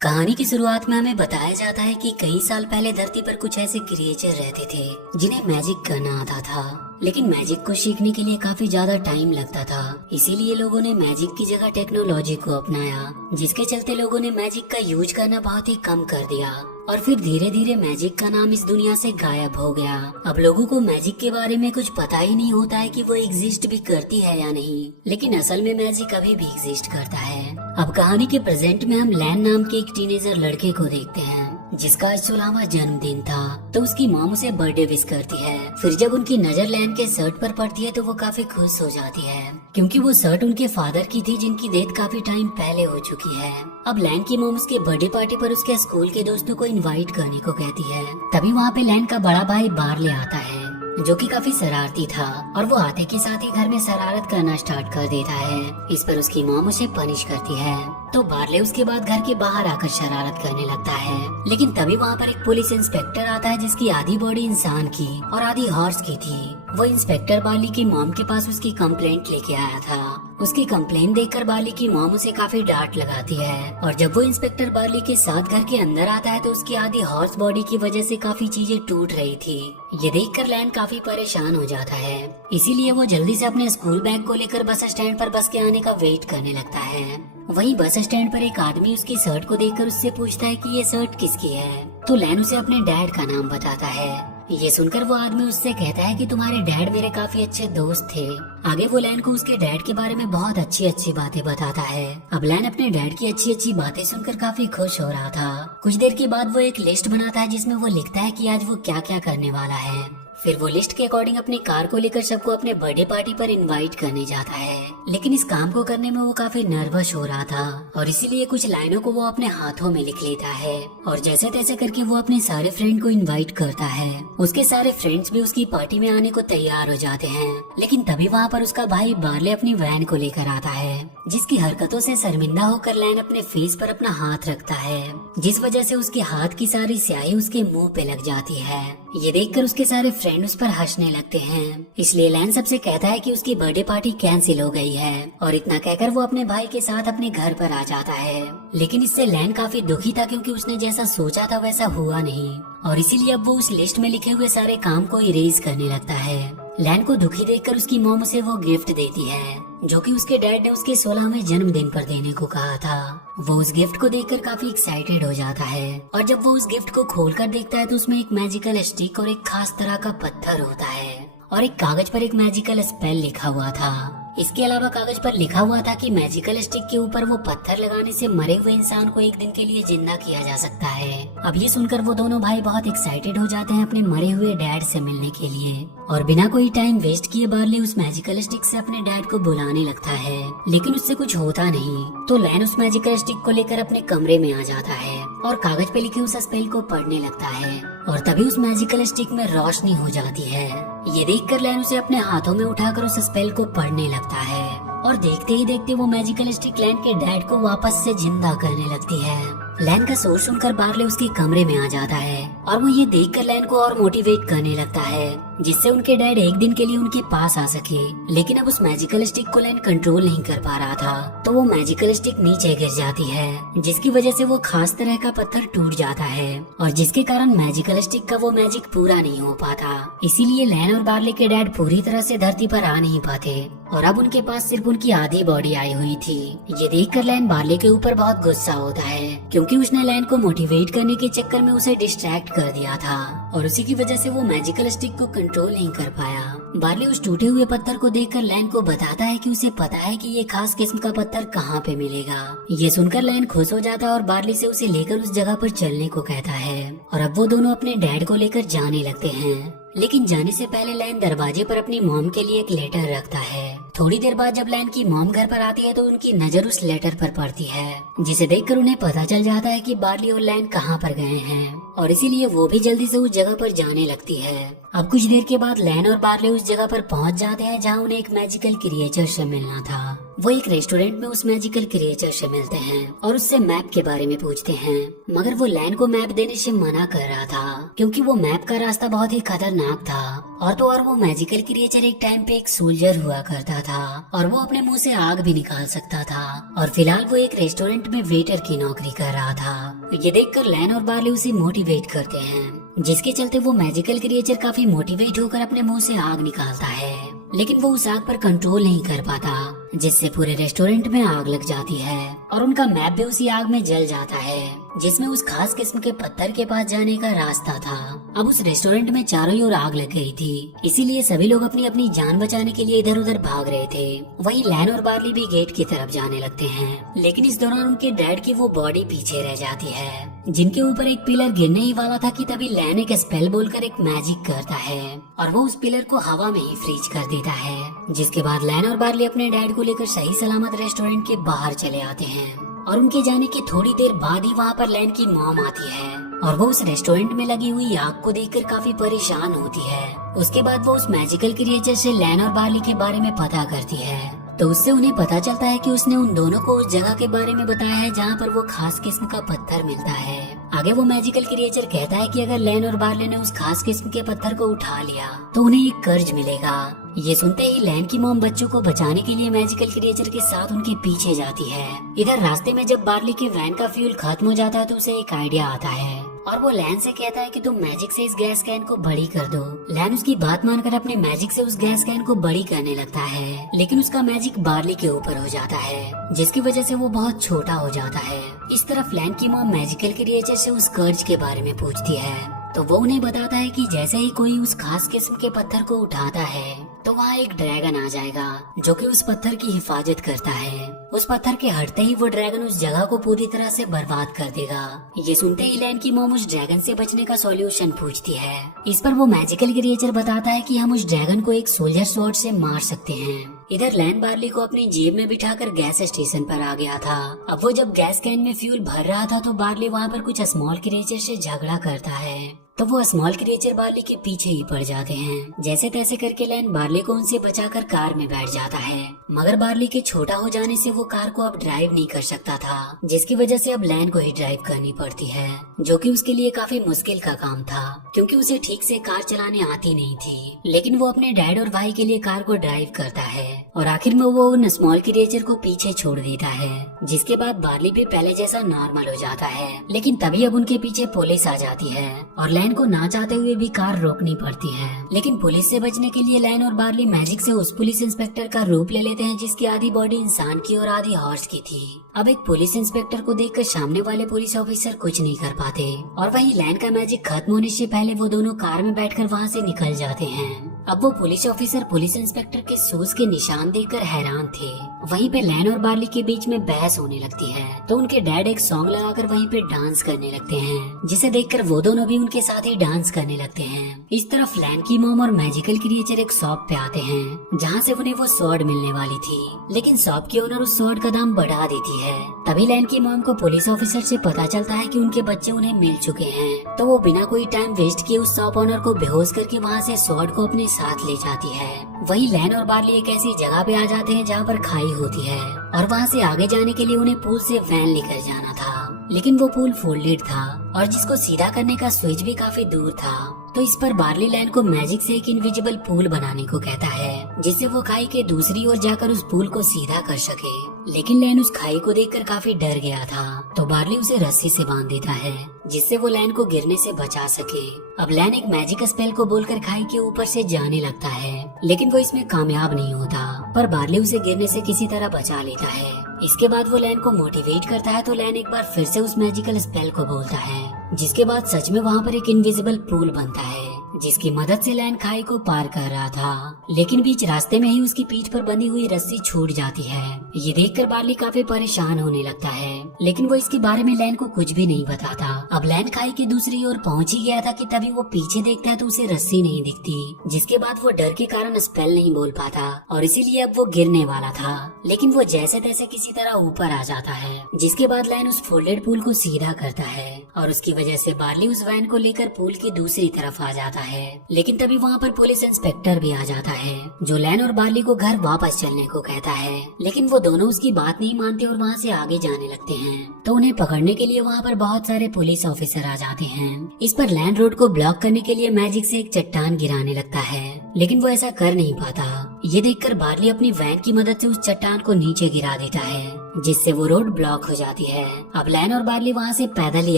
कहानी की शुरुआत में हमें बताया जाता है कि कई साल पहले धरती पर कुछ ऐसे क्रिएचर रहते थे जिन्हें मैजिक करना आता था। लेकिन मैजिक को सीखने के लिए काफी ज्यादा टाइम लगता था। इसीलिए लोगों ने मैजिक की जगह टेक्नोलॉजी को अपनाया, जिसके चलते लोगों ने मैजिक का यूज करना बहुत ही कम कर दिया और फिर धीरे धीरे मैजिक का नाम इस दुनिया से गायब हो गया। अब लोगों को मैजिक के बारे में कुछ पता ही नहीं होता है कि वो एग्जिस्ट भी करती है या नहीं, लेकिन असल में मैजिक अभी भी एग्जिस्ट करता है। अब कहानी के प्रेजेंट में हम लैन नाम के एक टीनेजर लड़के को देखते हैं जिसका आज 16वां जन्मदिन था। तो उसकी मॉम उसे बर्थडे विश करती है। फिर जब उनकी नजर लैन के शर्ट पर पड़ती है तो वो काफी खुश हो जाती है, क्योंकि वो शर्ट उनके फादर की थी जिनकी डेथ काफी टाइम पहले हो चुकी है। अब लैन की मॉम उसके बर्थडे पार्टी पर उसके स्कूल के दोस्तों को इनवाइट करने को कहती है। तभी वहाँ पे लैन का बड़ा भाई बार्ले आता है, जो कि काफी शरारती था, और वो आते के साथ ही घर में शरारत करना स्टार्ट कर देता है। इस पर उसकी मॉम उसे पनिश करती है। तो बार्ले उसके बाद घर के बाहर आकर शरारत करने लगता है। लेकिन तभी वहाँ पर एक पुलिस इंस्पेक्टर आता है जिसकी आधी बॉडी इंसान की और आधी हॉर्स की थी। वो इंस्पेक्टर बार्ली की मॉम के पास उसकी कंप्लेंट लेके आया था। उसकी कंप्लेंट देखकर बार्ली की मॉम उसे काफी डांट लगाती है, और जब वो इंस्पेक्टर बार्ली के साथ घर के अंदर आता है तो उसकी आधी हॉर्स बॉडी की वजह से काफी चीजें टूट रही थी। ये देखकर लैन काफी परेशान हो जाता है। इसीलिए वो जल्दी से अपने स्कूल बैग को लेकर बस स्टैंड पर बस के आने का वेट करने लगता है। वहीं बस स्टैंड पर एक आदमी उसकी शर्ट को देखकर उससे पूछता है कि ये शर्ट किसकी है। तो लैन उसे अपने डैड का नाम बताता है। ये सुनकर वो आदमी उससे कहता है कि तुम्हारे डैड मेरे काफी अच्छे दोस्त थे। आगे वो लैन को उसके डैड के बारे में बहुत अच्छी अच्छी बातें बताता है। अब लैन अपने डैड की अच्छी अच्छी बातें सुनकर काफी खुश हो रहा था। कुछ देर के बाद वो एक लिस्ट बनाता है जिसमें वो लिखता है कि आज वो क्या क्या करने वाला है। फिर वो लिस्ट के अकॉर्डिंग अपनी कार को लेकर सबको अपने बर्थडे पार्टी पर इनवाइट करने जाता है। लेकिन इस काम को करने में वो काफी नर्वस हो रहा था, और इसीलिए कुछ लाइनों को वो अपने हाथों में लिख लेता है, और जैसे तैसे करके वो अपने सारे फ्रेंड को इनवाइट करता है। उसके सारे फ्रेंड्स भी उसकी पार्टी में आने को तैयार हो जाते हैं। लेकिन तभी वहाँ पर उसका भाई बार्ले अपनी वैन को लेकर आता है, जिसकी हरकतों से शर्मिंदा होकर लैन अपने फेस पर अपना हाथ रखता है, जिस वजह से उसके हाथ की सारी स्याही उसके मुंह पे लग जाती है। ये देखकर उसके सारे फ्रेंड उस पर हंसने लगते हैं। इसलिए लैन सबसे कहता है कि उसकी बर्थडे पार्टी कैंसिल हो गई है, और इतना कहकर वो अपने भाई के साथ अपने घर पर आ जाता है। लेकिन इससे लैन काफी दुखी था, क्योंकि उसने जैसा सोचा था वैसा हुआ नहीं, और इसीलिए अब वो उस लिस्ट में लिखे हुए सारे काम को इरेज करने लगता है। लैन को दुखी देखकर उसकी मॉम उसे वो गिफ्ट देती है, जो कि उसके डैड ने उसके 16वें जन्मदिन पर देने को कहा था। वो उस गिफ्ट को देखकर काफी एक्साइटेड हो जाता है, और जब वो उस गिफ्ट को खोलकर देखता है तो उसमें एक मैजिकल स्टिक और एक खास तरह का पत्थर होता है, और एक कागज पर एक मैजिकल स्पेल लिखा हुआ था। इसके अलावा कागज पर लिखा हुआ था कि मैजिकल स्टिक के ऊपर वो पत्थर लगाने से मरे हुए इंसान को एक दिन के लिए जिंदा किया जा सकता है। अब ये सुनकर वो दोनों भाई बहुत एक्साइटेड हो जाते हैं अपने मरे हुए डैड से मिलने के लिए, और बिना कोई टाइम वेस्ट किए बार्ले उस मैजिकल स्टिक से अपने डैड को बुलाने लगता है। लेकिन उससे कुछ होता नहीं। तो लैन उस मैजिकल स्टिक को लेकर अपने कमरे में आ जाता है और कागज पे लिखे उस स्पेल को पढ़ने लगता है, और तभी उस मैजिकल स्टिक में रोशनी हो जाती है। ये देखकर लैन उसे अपने हाथों में उठाकर उस स्पेल को पढ़ने लगता है, और देखते ही देखते वो मैजिकल स्टिक लैन के डैड को वापस से जिंदा करने लगती है। लैन का शोर सुनकर बार्ले उसके कमरे में आ जाता है, और वो ये देखकर लैन को और मोटिवेट करने लगता है, जिससे उनके डैड एक दिन के लिए उनके पास आ सके। लेकिन अब उस मैजिकल स्टिक को लैन कंट्रोल नहीं कर पा रहा था, तो वो मैजिकल स्टिक नीचे गिर जाती है, जिसकी वजह से वो खास तरह का पत्थर टूट जाता है, और जिसके कारण मैजिकल स्टिक का वो मैजिक पूरा नहीं हो पाता। इसीलिए लैन और बार्ले के डैड पूरी तरह से धरती पर आ नहीं पाते, और अब उनके पास सिर्फ उनकी आधी बॉडी आई हुई थी। ये देखकर लैन बार्ले के ऊपर बहुत गुस्सा होता है, क्योंकि उसने लैन को मोटिवेट करने के चक्कर में उसे डिस्ट्रैक्ट कर दिया था, और उसी की वजह से वो मैजिकल स्टिक को कंट्रोल नहीं कर पाया। बार्ले उस टूटे हुए पत्थर को देखकर लैन को बताता है कि उसे पता है कि ये खास किस्म का पत्थर कहाँ पे मिलेगा। ये सुनकर लैन खुश हो जाता है और बार्ले से उसे लेकर उस जगह पर चलने को कहता है, और अब वो दोनों अपने डैड को लेकर जाने लगते हैं। लेकिन जाने से पहले लैन दरवाजे पर अपनी मॉम के लिए एक लेटर रखता है। थोड़ी देर बाद जब लैन की मॉम घर पर आती है तो उनकी नजर उस लेटर पर पड़ती है, जिसे देखकर उन्हें पता चल जाता है कि बार्ली और लैन कहाँ पर गए हैं, और इसीलिए वो भी जल्दी से उस जगह पर जाने लगती है। अब कुछ देर के बाद लैन और बार्ले उस जगह पर पहुँच जाते हैं जहाँ उन्हें एक मैजिकल क्रिएचर से मिलना था। वो एक रेस्टोरेंट में उस मैजिकल क्रिएचर से मिलते हैं और उससे मैप के बारे में पूछते हैं, मगर वो लैन को मैप देने से मना कर रहा था क्योंकि वो मैप का रास्ता बहुत ही खतरनाक था। और तो और वो मैजिकल क्रिएचर एक टाइम पे एक सोल्जर हुआ करता था और वो अपने मुंह से आग भी निकाल सकता था और फिलहाल वो एक रेस्टोरेंट में वेटर की नौकरी कर रहा था। ये देखकर लैन और बार्ली उसे मोटिवेट करते हैं, जिसके चलते वो मैजिकल क्रिएचर काफी मोटिवेट होकर अपने मुंह से आग निकालता है, लेकिन वो उस आग पर कंट्रोल नहीं कर पाता, जिससे पूरे रेस्टोरेंट में आग लग जाती है और उनका मैप भी उसी आग में जल जाता है, जिसमें उस खास किस्म के पत्थर के पास जाने का रास्ता था। अब उस रेस्टोरेंट में चारों ओर आग लग गई थी, इसीलिए सभी लोग अपनी अपनी जान बचाने के लिए इधर उधर भाग रहे थे। वहीं लैन और बार्ली भी गेट की तरफ जाने लगते हैं, लेकिन इस दौरान उनके डैड की वो बॉडी पीछे रह जाती है, जिनके ऊपर एक पिलर गिरने ही वाला था कि तभी लैन एक स्पेल बोलकर एक मैजिक करता है और वो उस पिलर को हवा में ही फ्रीज कर देता है। जिसके बाद लैन और बार्ली अपने डैड को लेकर सही सलामत रेस्टोरेंट के बाहर चले आते हैं और उनके जाने के थोड़ी देर बाद ही वहाँ पर लैन की मॉम आती है और वो उस रेस्टोरेंट में लगी हुई आग को देखकर काफी परेशान होती है। उसके बाद वो उस मैजिकल क्रिएचर से लैन और बार्ली के बारे में पता करती है, तो उससे उन्हें पता चलता है कि उसने उन दोनों को उस जगह के बारे में बताया है जहाँ पर वो खास किस्म का पत्थर मिलता है। आगे वो मैजिकल क्रिएचर कहता है कि अगर लैन और बार्ली ने उस खास किस्म के पत्थर को उठा लिया तो उन्हें एक कर्ज मिलेगा। ये सुनते ही लैन की मॉम बच्चों को बचाने के लिए मैजिकल क्रिएचर के साथ उनके पीछे जाती है। इधर रास्ते में जब बार्ली के वैन का फ्यूल खत्म हो जाता है तो उसे एक आइडिया आता है और वो लैन से कहता है कि तुम मैजिक से इस गैस कैन को बड़ी कर दो। लैन उसकी बात मानकर अपने मैजिक से उस गैस कैन को बड़ी करने लगता है, लेकिन उसका मैजिक बार्ली के ऊपर हो जाता है, जिसकी वजह से वो बहुत छोटा हो जाता है। इस तरफ लैन की मॉम मैजिकल क्रिएचर से उस कर्ज के बारे में पूछती है, तो वो उन्हें बताता है कि जैसे ही कोई उस खास किस्म के पत्थर को उठाता है तो वहाँ एक ड्रैगन आ जाएगा जो कि उस पत्थर की हिफाजत करता है। उस पत्थर के हटते ही वो ड्रैगन उस जगह को पूरी तरह से बर्बाद कर देगा। ये सुनते ही लैन की मॉम उस ड्रैगन से बचने का सॉल्यूशन पूछती है। इस पर वो मैजिकल क्रिएचर बताता है कि हम उस ड्रैगन को एक सोल्जर स्वॉर्ड से मार सकते हैं। इधर लैन बार्ली को अपनी जेब में बिठाकर गैस स्टेशन पर आ गया था। अब वो जब गैस कैन में फ्यूल भर रहा था तो बार्ली वहाँ पर कुछ स्मॉल क्रिएचर से झगड़ा करता है, तो वो स्मॉल क्रिएचर बार्ली के पीछे ही पड़ जाते हैं। जैसे तैसे करके लैन बार्ली को उनसे बचाकर कार में बैठ जाता है, मगर बार्ली के छोटा हो जाने से वो कार को अब ड्राइव नहीं कर सकता था, जिसकी वजह से अब लैन को ही ड्राइव करनी पड़ती है, जो कि उसके लिए काफी मुश्किल का काम था क्योंकि उसे ठीक से कार चलाने आती नहीं थी। लेकिन वो अपने डैड और भाई के लिए कार को ड्राइव करता है और आखिर में वो उन स्मॉल क्रिएचर को पीछे छोड़ देता है, जिसके बाद बार्ली भी पहले जैसा नॉर्मल हो जाता है। लेकिन तभी अब उनके पीछे पुलिस आ जाती है और लैन को ना चाहते हुए भी कार रोकनी पड़ती है। लेकिन पुलिस से बचने के लिए लैन और बार्ली मैजिक से उस पुलिस इंस्पेक्टर का रूप ले लेते हैं जिसकी आधी बॉडी इंसान की और आधी हॉर्स की थी। अब एक पुलिस इंस्पेक्टर को देखकर सामने वाले पुलिस ऑफिसर कुछ नहीं कर पाते और वहीं लैन का मैजिक खत्म होने से पहले वो दोनों कार में बैठकर वहाँ से निकल जाते हैं। अब वो पुलिस ऑफिसर पुलिस इंस्पेक्टर के शूज के निशान देखकर हैरान थे। वहीं पे लैन और बार्ली के बीच में बहस होने लगती है, तो उनके डैड एक सॉन्ग लगाकर वहीं पे डांस करने लगते हैं, जिसे देखकर वो दोनों भी उनके साथ ही डांस करने लगते हैं। इस तरफ लैन की मॉम और मैजिकल क्रिएचर एक शॉप पे आते हैं जहाँ से उन्हें वो स्वॉर्ड मिलने वाली थी, लेकिन शॉप की ओनर उस स्वॉर्ड का दाम बढ़ा देती है। तभी लैन की मॉम को पुलिस ऑफिसर से पता चलता है कि उनके बच्चे उन्हें मिल चुके हैं, तो वो बिना कोई टाइम वेस्ट किए उस शॉप ओनर को बेहोश करके वहाँ से स्वॉर्ड को अपने साथ ले जाती है। वहीं लैन और बार्ली एक ऐसी जगह पे आ जाते हैं जहाँ पर खाई होती है और वहाँ से आगे जाने के लिए उन्हें पूल से वैन लेकर जाना था, लेकिन वो पूल फोल्डेड था और जिसको सीधा करने का स्विच भी काफी दूर था। तो इस पर बार्ली लैन को मैजिक से एक इनविजिबल पूल बनाने को कहता है, जिससे वो खाई के दूसरी ओर जाकर उस पूल को सीधा कर सके। लेकिन लैन उस खाई को देखकर काफी डर गया था, तो बार्ली उसे रस्सी से बांध देता है जिससे वो लैन को गिरने से बचा सके। अब लैन एक मैजिक स्पेल को बोलकर खाई के ऊपर से जाने लगता है, लेकिन वो इसमें कामयाब नहीं होता, पर बार्ली उसे गिरने से किसी तरह बचा लेता है। इसके बाद वो लैन को मोटिवेट करता है, तो लैन एक बार फिर से उस मैजिकल स्पेल को बोलता है, जिसके बाद सच में वहाँ पर एक इनविजिबल पूल बनता है, जिसकी मदद से लैन खाई को पार कर रहा था। लेकिन बीच रास्ते में ही उसकी पीठ पर बंधी हुई रस्सी छूट जाती है। ये देखकर बार्ली काफी परेशान होने लगता है, लेकिन वो इसके बारे में लैन को कुछ भी नहीं बताता। अब लैन खाई की दूसरी ओर पहुंच ही गया था कि तभी वो पीछे देखता है तो उसे रस्सी नहीं दिखती, जिसके बाद वो डर के कारण स्पेल नहीं बोल पाता और इसीलिए अब वो गिरने वाला था। लेकिन वो जैसे तैसे किसी तरह ऊपर आ जाता है, जिसके बाद लैन उस फोल्डेड पूल को सीधा करता है और उसकी वजह से बार्ली उस वैन को लेकर पूल की दूसरी तरफ आ जाता जाता है। लेकिन तभी वहाँ पर पुलिस इंस्पेक्टर भी आ जाता है जो लैन और बार्ली को घर वापस चलने को कहता है। लेकिन वो दोनों उसकी बात नहीं मानते और वहाँ से आगे जाने लगते हैं। तो उन्हें पकड़ने के लिए वहाँ पर बहुत सारे पुलिस ऑफिसर आ जाते हैं। इस पर लैन रोड को ब्लॉक करने के लिए मैजिक से एक चट्टान गिराने लगता है, लेकिन वो ऐसा कर नहीं पाता। ये देखकर बार्ली अपनी वैन की मदद से उस चट्टान को नीचे गिरा देता है, जिससे वो रोड ब्लॉक हो जाती है। अब लैन और बार्ली वहाँ से पैदल ही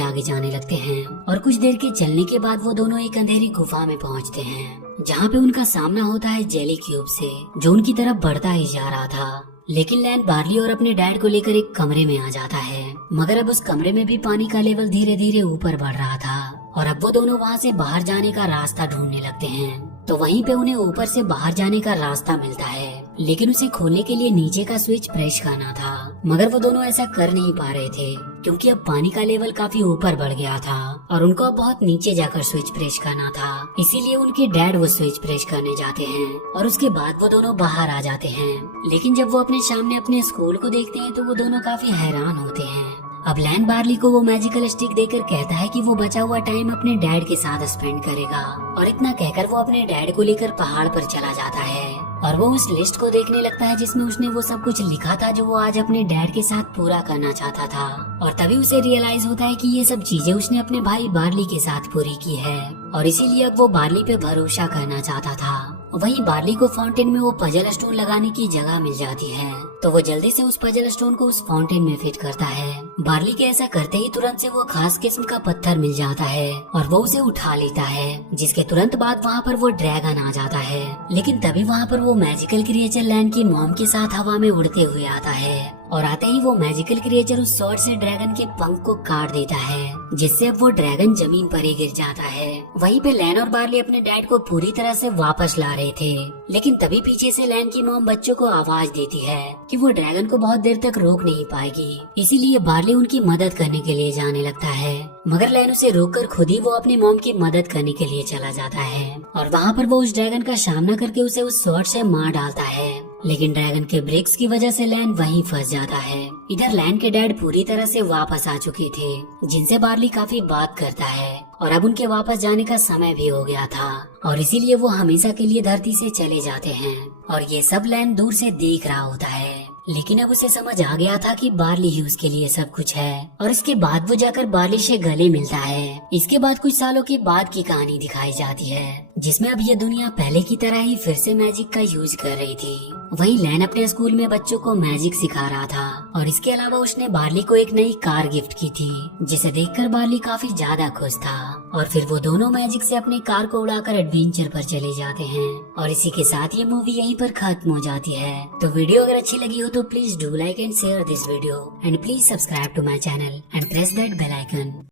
आगे जाने लगते हैं और कुछ देर के चलने के बाद वो दोनों एक अंधेरी गुफा में पहुँचते हैं, जहाँ पे उनका सामना होता है जेली क्यूब से, जो उनकी तरफ बढ़ता ही जा रहा था। लेकिन लैन बार्ली और अपने डैड को लेकर एक कमरे में आ जाता है, मगर अब उस कमरे में भी पानी का लेवल धीरे धीरे ऊपर बढ़ रहा था और अब वो दोनों वहाँ से बाहर जाने का रास्ता ढूंढने लगते हैं। तो वहीं पे उन्हें ऊपर से बाहर जाने का रास्ता मिलता है, लेकिन उसे खोलने के लिए नीचे का स्विच प्रेस करना था, मगर वो दोनों ऐसा कर नहीं पा रहे थे क्योंकि अब पानी का लेवल काफी ऊपर बढ़ गया था और उनको अब बहुत नीचे जाकर स्विच प्रेस करना था। इसीलिए उनके डैड वो स्विच प्रेस करने जाते हैं और उसके बाद वो दोनों बाहर आ जाते हैं। लेकिन जब वो अपने सामने अपने स्कूल को देखते हैं तो वो दोनों काफी हैरान होते हैं। अब लैन बार्ली को वो मैजिकल स्टिक देकर कहता है कि वो बचा हुआ टाइम अपने डैड के साथ स्पेंड करेगा और इतना कहकर वो अपने डैड को लेकर पहाड़ पर चला जाता है और वो उस लिस्ट को देखने लगता है जिसमें उसने वो सब कुछ लिखा था जो वो आज अपने डैड के साथ पूरा करना चाहता था। और तभी उसे रियलाइज होता है कि ये सब चीजें उसने अपने भाई बार्ली के साथ पूरी की है और इसीलिए अब वो बार्ली पे भरोसा करना चाहता था। वहीं बार्ली को फाउंटेन में वो पजल स्टोन लगाने की जगह मिल जाती है, तो वो जल्दी से उस पजल स्टोन को उस फाउंटेन में फिट करता है। बार्ली के ऐसा करते ही तुरंत से वो खास किस्म का पत्थर मिल जाता है और वो उसे उठा लेता है, जिसके तुरंत बाद वहाँ पर वो ड्रैगन आ जाता है। लेकिन तभी वहाँ पर वो मैजिकल क्रिएचर लैन की मॉम के साथ हवा में उड़ते हुए आता है और आते ही वो मैजिकल क्रिएचर उस स्वॉर्ड से ड्रैगन के पंख को काट देता है, जिससे अब वो ड्रैगन जमीन पर ही गिर जाता है। वहीं पे लैन और बार्ली अपने डैड को पूरी तरह से वापस ला रहे थे, लेकिन तभी पीछे से लैन की मॉम बच्चों को आवाज देती है कि वो ड्रैगन को बहुत देर तक रोक नहीं पाएगी। इसीलिए बार्ली उनकी मदद करने के लिए जाने लगता है, मगर लैन उसे रोककर खुद ही वो अपनी मॉम की मदद करने के लिए चला जाता है और वहाँ पर वो उस ड्रैगन का सामना करके उसे उस स्वॉर्ड से मार डालता है। लेकिन ड्रैगन के ब्रिक्स की वजह से लैन वहीं फंस जाता है। इधर लैन के डैड पूरी तरह से वापस आ चुके थे, जिनसे बार्ली काफी बात करता है और अब उनके वापस जाने का समय भी हो गया था और इसीलिए वो हमेशा के लिए धरती से चले जाते हैं और ये सब लैन दूर से देख रहा होता है। लेकिन अब उसे समझ आ गया था कि बार्ली ही उसके लिए सब कुछ है और इसके बाद वो जाकर बार्ली से गले मिलता है। इसके बाद कुछ सालों के बाद की कहानी दिखाई जाती है, जिसमें अब ये दुनिया पहले की तरह ही फिर से मैजिक का यूज कर रही थी। वहीं लैन अपने स्कूल में बच्चों को मैजिक सिखा रहा था और इसके अलावा उसने बार्ली को एक नई कार गिफ्ट की थी, जिसे देखकर बार्ली काफी ज्यादा खुश था और फिर वो दोनों मैजिक से अपने कार को उड़ाकर एडवेंचर पर चले जाते हैं। और इसी के साथ ये मूवी यहीं पर खत्म हो जाती है। तो वीडियो अगर अच्छी लगी हो तो please do like and share this video and please subscribe to my channel and press that bell icon.